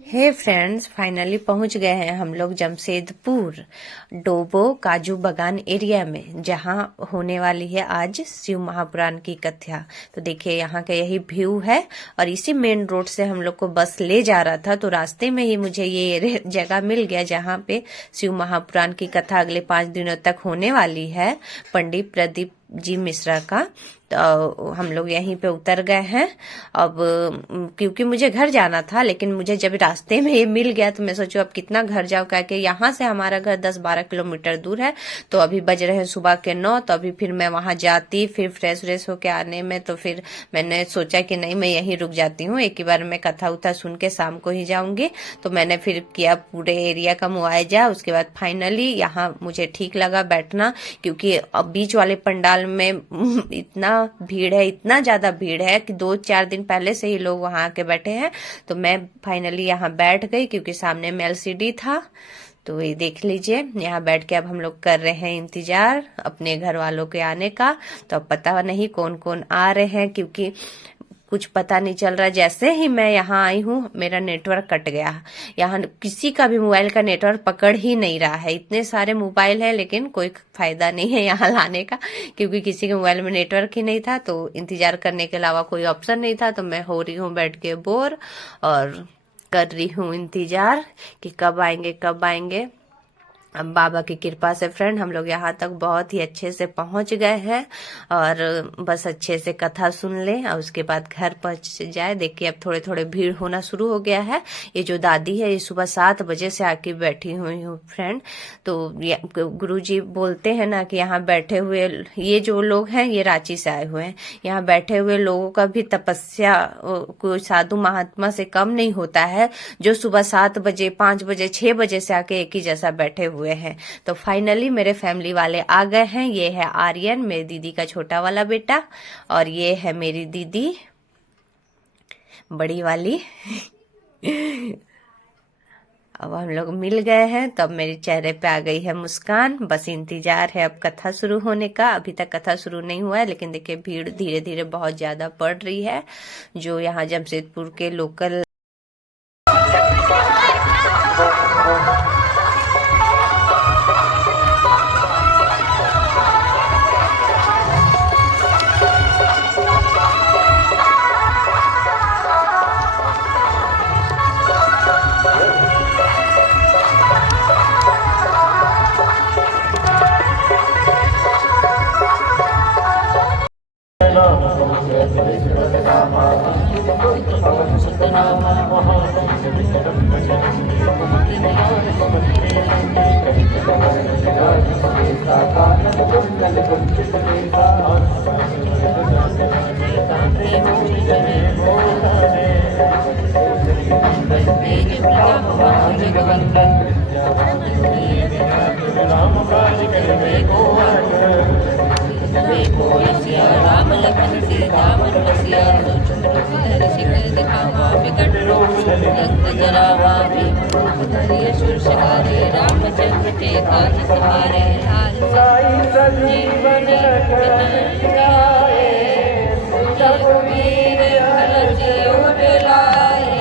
हे friends, finally पहुंच गए हैं हम लोग जमशेदपुर डोबो काजू बागान एरिया में, जहां होने वाली है आज शिव महापुराण की कथा। तो देखिए यहाँ का यही व्यू है और इसी मेन रोड से हम लोग को बस ले जा रहा था। तो रास्ते में ही मुझे ये जगह मिल गया जहां पे शिव महापुराण की कथा अगले 5 दिनों तक होने वाली है पंडित प्रदीप जी मिश्रा का। तो हम लोग यहीं पे उतर गए हैं। अब क्योंकि मुझे घर जाना था, लेकिन मुझे जब रास्ते में ये मिल गया तो मैं सोचू अब कितना घर जाऊं, क्योंकि यहाँ से हमारा घर 10-12 किलोमीटर दूर है। तो अभी बज रहे हैं सुबह के 9। तो अभी फिर मैं वहां जाती, फिर फ्रेश व्रेश होके आने में, तो फिर मैंने सोचा कि नहीं, मैं यहीं रुक जाती हूँ, एक ही बार मैं कथा उथा सुन के शाम को ही जाऊंगी। तो मैंने फिर किया पूरे एरिया का मुआयजा। उसके बाद फाइनली यहाँ मुझे ठीक लगा बैठना, क्योंकि अब बीच वाले पंडाल में इतना भीड़ है, इतना ज्यादा भीड़ है कि 2-4 दिन पहले से ही लोग वहां आके बैठे हैं। तो मैं फाइनली यहाँ बैठ गई, क्योंकि सामने में एलसीडी था। तो ये देख लीजिए, यहाँ बैठ के अब हम लोग कर रहे हैं इंतजार अपने घर वालों के आने का। तो अब पता नहीं कौन कौन आ रहे हैं, क्योंकि कुछ पता नहीं चल रहा। जैसे ही मैं यहाँ आई हूँ मेरा नेटवर्क कट गया। यहाँ किसी का भी मोबाइल का नेटवर्क पकड़ ही नहीं रहा है। इतने सारे मोबाइल है, लेकिन कोई फायदा नहीं है यहाँ लाने का, क्योंकि किसी के मोबाइल में नेटवर्क ही नहीं था। तो इंतजार करने के अलावा कोई ऑप्शन नहीं था। तो मैं हो रही हूँ बैठ के बोर और कर रही हूँ इंतजार कि कब आएंगे कब आएंगे। अब बाबा की कृपा से फ्रेंड हम लोग यहाँ तक बहुत ही अच्छे से पहुंच गए हैं, और बस अच्छे से कथा सुन लें और उसके बाद घर पहुंच जाए। देखिए अब थोड़े थोड़े भीड़ होना शुरू हो गया है। ये जो दादी है ये सुबह 7 बजे से आके बैठी हुई हूँ फ्रेंड। तो गुरुजी बोलते हैं ना कि यहाँ बैठे हुए ये जो लोग हैं ये रांची से आए हुए हैं। यहाँ बैठे हुए लोगों का भी तपस्या कोई साधु महात्मा से कम नहीं होता है, जो सुबह 7 बजे 5 बजे 6 बजे से आके एक ही जैसा बैठे हुए हैं। तो फाइनली मेरे फैमिली वाले आ गए हैं। ये है आर्यन, मेरी दीदी का छोटा वाला बेटा, और ये है मेरी दीदी बड़ी वाली। अब हम लोग मिल गए हैं, तब मेरे चेहरे पे आ गई है मुस्कान। बस इंतजार है अब कथा शुरू होने का। अभी तक कथा शुरू नहीं हुआ है, लेकिन देखिए भीड़ धीरे धीरे बहुत ज्यादा बढ़ रही है। जो यहाँ जमशेदपुर के लोकल राम लखन सीता मन बसिया, सूक्ष्म रूप धरि सिकल दिखावा, विकट रूप लंक जरावा, भीम रूप धरि असुर संहारे, रामचंद्र के काज सवारे, लाल जीवन रखन जाए, रघुवीर हर जियु लाए,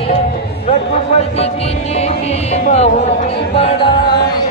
रघुपति कीन्ही बहुत बड़ाई,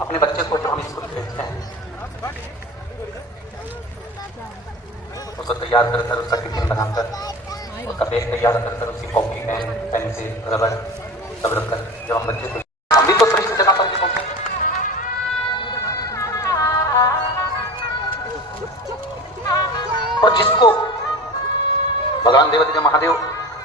अपने बच्चे को जो हम स्कूल भेजते हैं उसको तैयार कर कर, उसका टिफिन बनाकर, उसका बैग तैयार कर कर, उसकी कॉपी पेन पेंसिल रबर सब रख कर जब हम बच्चे को, हम भी तो सुरक्षित जगह पर पहुंचे। और जिसको भगवान देवती महादेव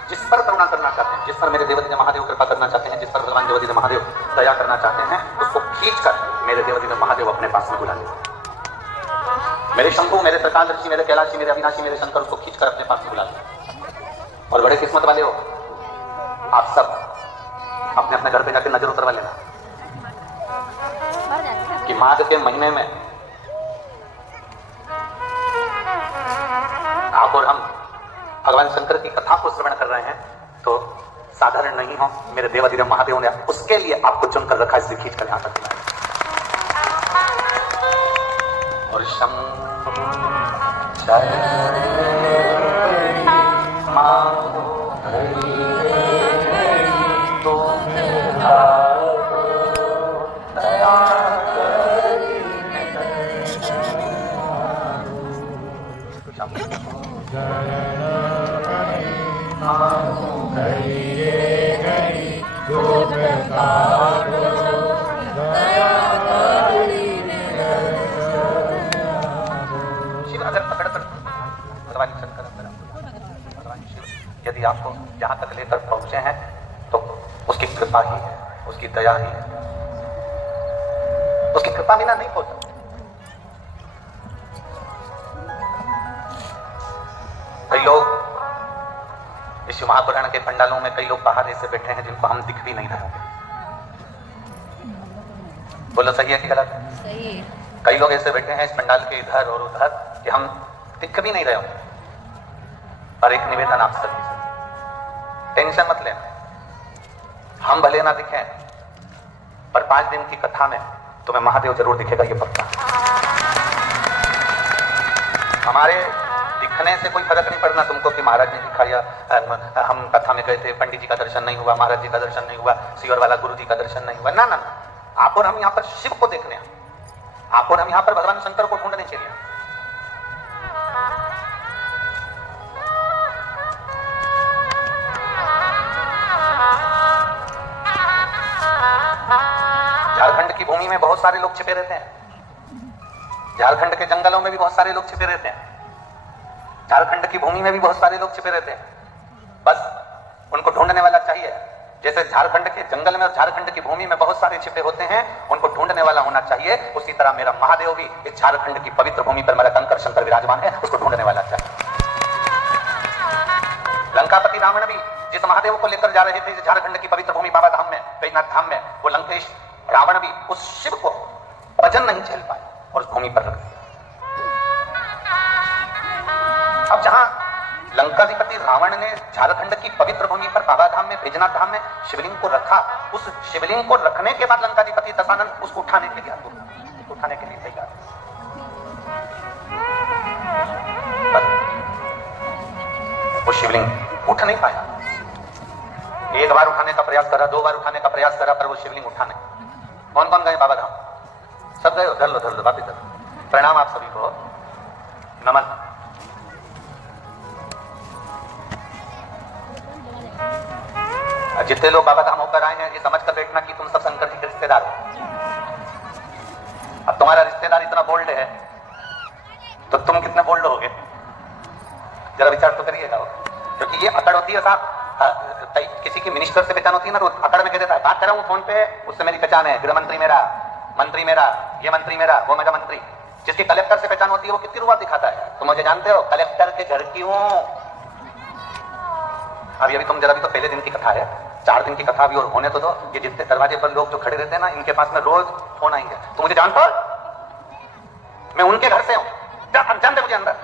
जिस पर करुणा करना चाहते हैं, जिस पर मेरे देवती महादेव कृपा करना चाहते हैं, जिस पर भगवान देवती महादेव दया करना चाहते हैं, उसको खींचकर मेरे देवती महादेव अपने पास में बुला लेते। मेरे शंभु, मेरे त्रिकालदर्शी, मेरे कैलाशी, मेरे अविनाशी, मेरे शंकर उसको खींचकर अपने पास में बुला लेते। और बड़े किस्मत वाले हो आप सब, अपने अपने घर पे जाकर नजर उतरवा लेना कि माघ के महीने में आप और हम भगवान शंकर की कथा को श्रवण कर रहे हैं, तो साधारण नहीं हो, मेरे देवाधिदेव महादेव ने उसके लिए आपको चुनकर रखा, इसलिए खींच कर यहां तक लाया। और शिव अगर पकड़कर भगवान शंकर भगवान शिव यदि आपको जहां तक लेकर पहुंचे हैं तो उसकी कृपा ही, उसकी दया ही, उसकी कृपा बिना नहीं पहुंचा। कई लोग इस महापुराण के पंडालों में, कई लोग बाहर ऐसे बैठे हैं जिनको हम दिख भी नहीं रहे होंगे। बोलो सही है कि गलत? सही है। कई लोग ऐसे बैठे हैं इस पंडाल के इधर और उधर कि हम दिख भी नहीं रहे होंगे। और एक निवेदन आप सभी से, टेंशन मत लेना, हम भले ना दिखें पर 5 दिन की कथा में तुम्हें महादेव जरूर दिखेगा, ये पक्का। हमारे दिखने से कोई फर्क नहीं पड़ना तुमको कि महाराज ने दिखा या हम कथा में गए थे, पंडित जी का दर्शन नहीं हुआ, महाराज जी का दर्शन नहीं हुआ, सीवर वाला गुरु जी का दर्शन नहीं हुआ। ना ना, आप और हम यहाँ पर शिव को देखने हैं, आप और हम यहाँ पर भगवान शंकर को ढूंढने चलिए। झारखंड की भूमि में बहुत सारे लोग छिपे रहते हैं, झारखंड के जंगलों में भी बहुत सारे लोग छिपे रहते हैं, झारखंड की भूमि में भी बहुत सारे लोग छिपे रहते हैं। बस उनको ढूंढने वाला चाहिए। जैसे झारखंड के जंगल में और झारखंड की भूमि में बहुत सारे छिपे होते हैं, उनको ढूंढने वाला होना चाहिए। उसी तरह मेरा महादेव भी इस झारखंड की पवित्र भूमि पर मेरा कंकर शंकर विराजमान है, उसको ढूंढने वाला चाहिए। लंकापति रावण भी जिस महादेव को लेकर जा रहे थे इस झारखंड की पवित्र भूमि बाबा धाम में, बैजनाथ धाम में, वो लंकेश रावण भी उस शिव को वजन नहीं झेल पाए और उस भूमि पर रख दिया। अब जहां लंकाधिपति रावण ने झारखंड की पवित्र भूमि पर बाबा धाम में, बैजनाथ धाम में शिवलिंग को रखा, उस शिवलिंग को रखने के बाद लंकाधिपति दशानन उसको उठाने के लिए तैयार। वो शिवलिंग उठ नहीं पाया। एक बार उठाने का प्रयास करा, 2 बार उठाने का प्रयास करा, पर वो शिवलिंग उठा नहीं। कौन कौन गए बाबा धाम? सब गए। धर लो वापिस धर। प्रणाम आप सभी को, नमन। जितने लोग बाबा धाम होकर आए हैं ये समझ कर बैठना कि तुम सब शंकर जी के रिश्तेदार हो। अब तुम्हारा रिश्तेदार इतना बोल्ड है तो तुम कितने बोल्ड होगे, जरा विचार तो करिएगा। क्योंकि ये अकड़ होती है साहब, किसी की मिनिस्टर से पहचान होती है ना, तो अकड़ में कह देता है बात कर रहा हूँ फोन पे, उससे मेरी पहचान है, गृह मंत्री मेरा, मंत्री मेरा, ये मंत्री मेरा, वो मेरा मंत्री। जिसकी कलेक्टर से पहचान होती है वो कितनी रुपया दिखाता है। तुम मुझे जानते हो, कलेक्टर के घर की हूं। अभी तुम जरा भी तो पहले दिन की कथा है, 4 दिन की कथा भी और होने तो दो। ये जितने दरवाजे पर लोग जो खड़े रहते हैं ना, इनके पास में रोज फोन आएंगे, तुम मुझे जानते हो, मैं उनके घर से हूं, जानते मुझे अंदर।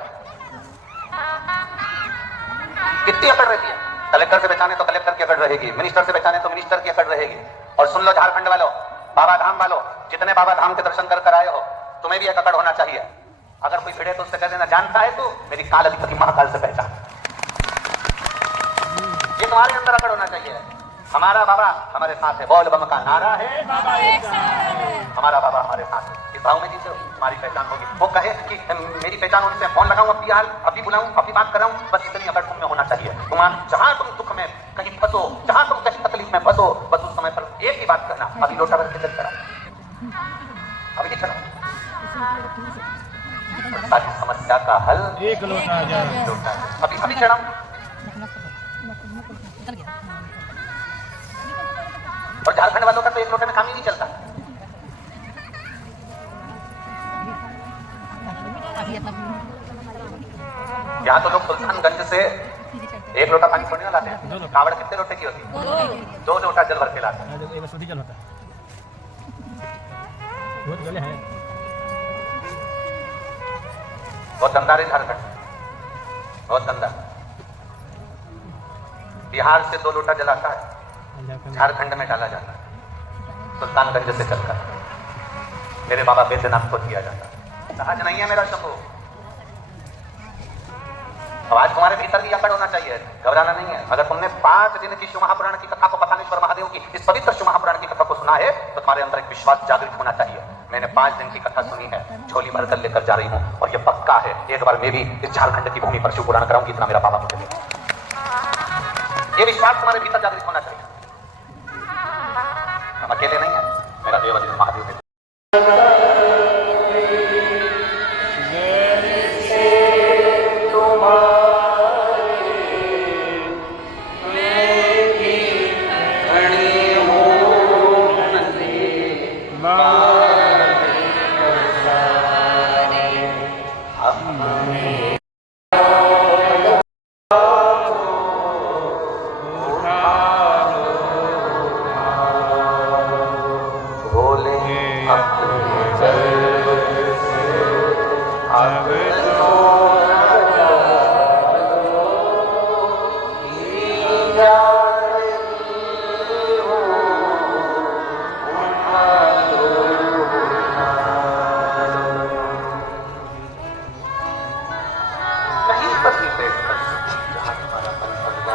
कितनी अकड़ रहती है। कलेक्टर से पहचाने तो कलेक्टर की अकड़ रहेगी, मिनिस्टर से पहचाने तो मिनिस्टर की अकड़ रहेगी। और सुन लो झारखंड वालों, बाबा धाम वालों, जितने बाबा धाम के दर्शन कर आए हो, तुम्हें भी एक अकड़ होना चाहिए। अगर कोई भिड़े तो उससे कह देना, जानता है तो मेरी काल अधिपति महाकाल से पहचान। ये तुम्हारे अंदर अकड़ होना चाहिए। हमारा बाबा हमारे साथ है, बोल बम का नारा है, हमारा बाबा हमारे साथ है। इस भाव में जीते हो, तुम्हारी पहचान होगी। वो कहे कि मेरी पहचान होने से फोन लगाऊं, अब भी हाल, अभी बुलाऊं, अभी बात कर रहा हूं, बस इतनी अकड़ तुम में होना चाहिए। जहां तुम दुख में कहीं फंसो, जहां तुम कहीं तकलीफ में फंसो, बस उस समय पर एक ही बात करना, अभी लोटा भर के जल चढ़ाओ, अभी नहीं चढ़ाओ। सारी समस्या का हल एक लोटा अभी अभी चढ़ाओ। और झारखंड वालों का तो एक लोटे में काम ही नहीं चलता। यहाँ तो लोग सुल्तानगंज से एक लोटा पानी थोड़ी ना लाते हैं, कावड़ कितने लोटे की होती है? 2 लोटा जल भर के लाते हैं। सूटी जल होता है, बहुत गले हैं, बहुत गंदा है झारखंड, बहुत गंदा। बिहार से 2 लोटा जल आता है, झारखंड में डाला जाता है, सुल्तानगंज से चलकर मेरे बाबा बैद्यनाथ को दिया जाता है। सहज नहीं है मेरा शंभू। आवाज तुम्हारे भीतर भी अकड़ होना चाहिए, घबराना नहीं है। अगर तुमने 5 दिन की शिव महापुराण की कथा को, पठानेश्वर महादेव की इस पवित्र शिव महापुराण की कथा को सुना है, तो तुम्हारे अंदर एक विश्वास जागृत होना चाहिए। मैंने 5 दिन की कथा सुनी है, झोली भरकर लेकर जा रही हूँ, और ये पक्का है एक बार मैं भी इस झारखंड की भूमि पर शिव पुराण कराऊंगी, इतना मेरा बाबा मुझे देगा। ये विश्वास तुम्हारे भीतर जागृत होना चाहिए। हम अकेले नहीं है, मेरा देवाधिदेव महादेव है।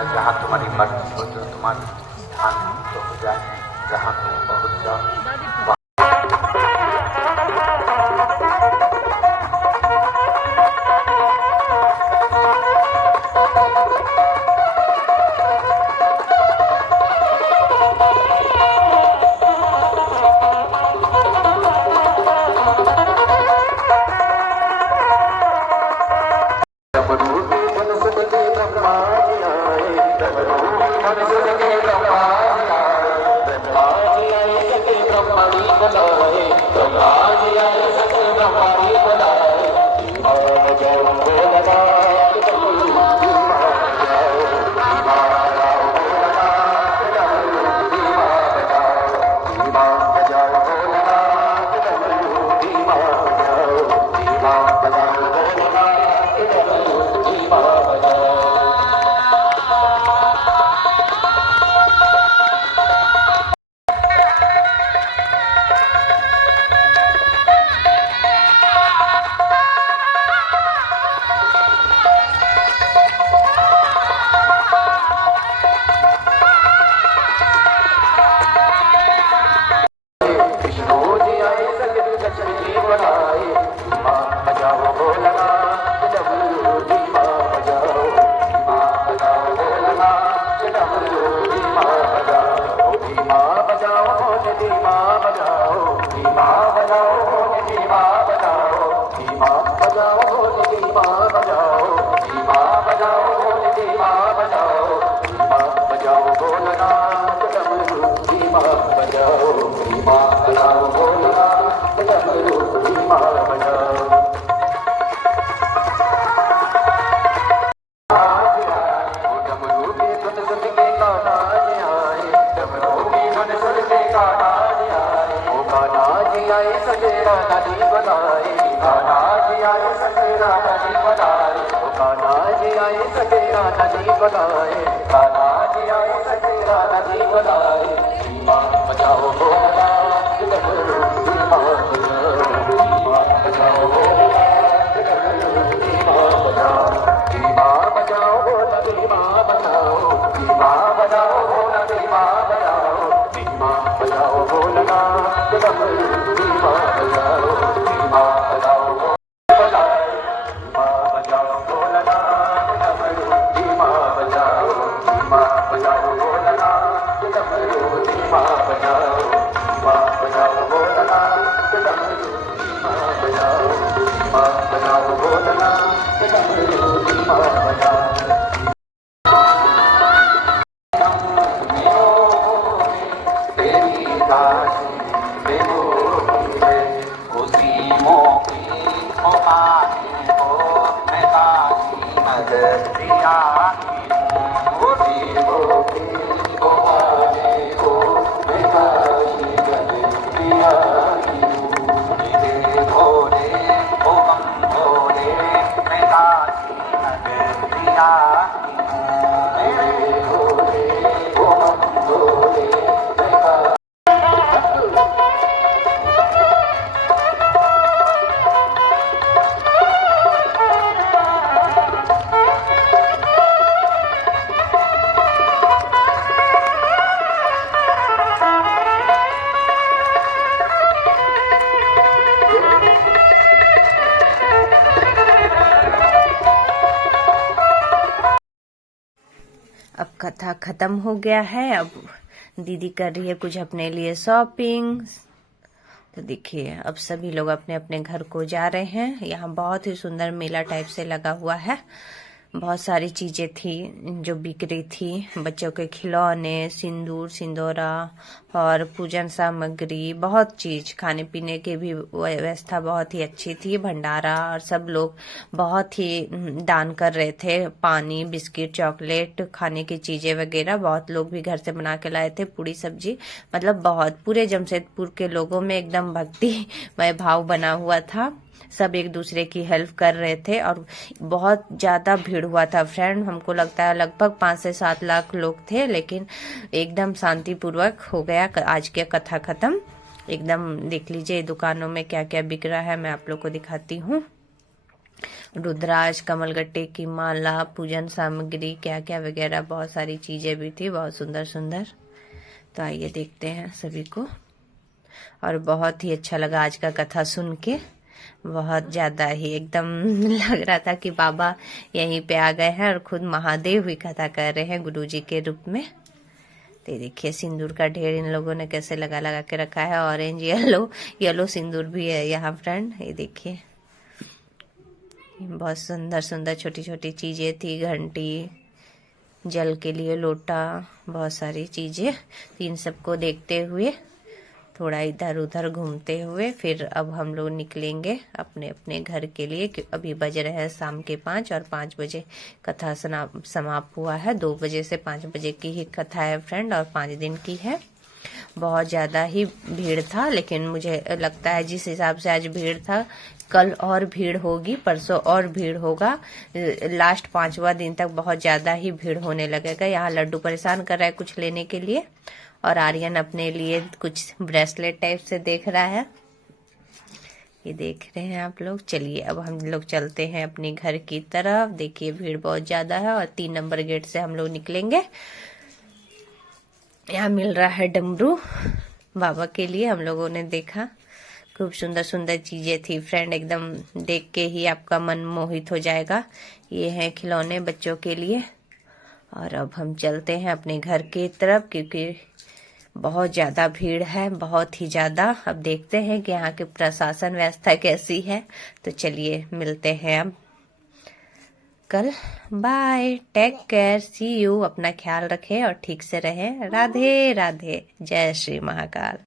जहाँ तुम्हारी मर्जी हो, जो तुम्हारी स्थान तो हो जाए, जहाँ तुम पहुँच जाओ। बजाओ अब कथा खत्म हो गया है। अब दीदी कर रही है कुछ अपने लिए शॉपिंग। तो देखिए अब सभी लोग अपने अपने घर को जा रहे हैं। यहाँ बहुत ही सुंदर मेला टाइप से लगा हुआ है। बहुत सारी चीजें थी जो बिक रही थी, बच्चों के खिलौने, सिंदूर सिंदूरा और पूजन सामग्री, बहुत चीज, खाने पीने की भी व्यवस्था बहुत ही अच्छी थी, भंडारा, और सब लोग बहुत ही दान कर रहे थे। पानी, बिस्किट, चॉकलेट, खाने की चीजें वगैरह बहुत लोग भी घर से बना के लाए थे, पूरी सब्जी। मतलब बहुत पूरे जमशेदपुर के लोगों में एकदम भक्तिमय भाव बना हुआ था। सब एक दूसरे की हेल्प कर रहे थे और बहुत ज्यादा भीड़ हुआ था फ्रेंड। हमको लगता है लगभग 5 से 7 लाख लोग थे, लेकिन एकदम शांतिपूर्वक हो गया आज की कथा खत्म। एकदम देख लीजिए दुकानों में क्या क्या बिक रहा है, मैं आप लोग को दिखाती हूँ। रुद्राक्ष, कमलगट्टे की माला, पूजन सामग्री, क्या क्या वगैरह बहुत सारी चीजें भी थी, बहुत सुंदर सुंदर। तो आइए देखते हैं सभी को। और बहुत ही अच्छा लगा आज का कथा सुन के, बहुत ज्यादा ही एकदम लग रहा था कि बाबा यहीं पे आ गए हैं और खुद महादेव ही कथा कर रहे हैं गुरुजी के रूप में। तो देखिए सिंदूर का ढेर इन लोगों ने कैसे लगा लगा के रखा है। ऑरेंज येलो सिंदूर भी है यहाँ फ्रेंड। ये देखिए बहुत सुंदर सुंदर छोटी छोटी चीजें थी, घंटी, जल के लिए लोटा, बहुत सारी चीजें। इन सबको देखते हुए थोड़ा इधर उधर घूमते हुए फिर अब हम लोग निकलेंगे अपने अपने घर के लिए। कि अभी बज रहे हैं शाम के 5 और 5 बजे कथा समाप्त हुआ है। 2 बजे से 5 बजे की ही कथा है फ्रेंड और 5 दिन की है। बहुत ज्यादा ही भीड़ था, लेकिन मुझे लगता है जिस हिसाब से आज भीड़ था, कल और भीड़ होगी, परसों और भीड़ होगा। लास्ट 5वां दिन तक बहुत ज्यादा ही भीड़ होने लगेगा। यहाँ लड्डू परेशान कर रहा है कुछ लेने के लिए और आर्यन अपने लिए कुछ ब्रेसलेट टाइप से देख रहा है। ये देख रहे हैं आप लोग। चलिए अब हम लोग चलते हैं अपने घर की तरफ। देखिए भीड़ बहुत ज्यादा है और 3 नंबर गेट से हम लोग निकलेंगे। यहाँ मिल रहा है डमरू बाबा के लिए, हम लोगों ने देखा। खूब सुंदर सुंदर चीजें थी फ्रेंड, एकदम देख के ही आपका मन मोहित हो जाएगा। ये हैं खिलौने बच्चों के लिए। और अब हम चलते हैं अपने घर की तरफ, क्योंकि बहुत ज्यादा भीड़ है, बहुत ही ज्यादा। अब देखते हैं कि यहाँ की प्रशासन व्यवस्था कैसी है। तो चलिए मिलते हैं अब कल। Bye, take care, see you. अपना ख्याल रखें और ठीक से रहें। राधे राधे, जय श्री महाकाल।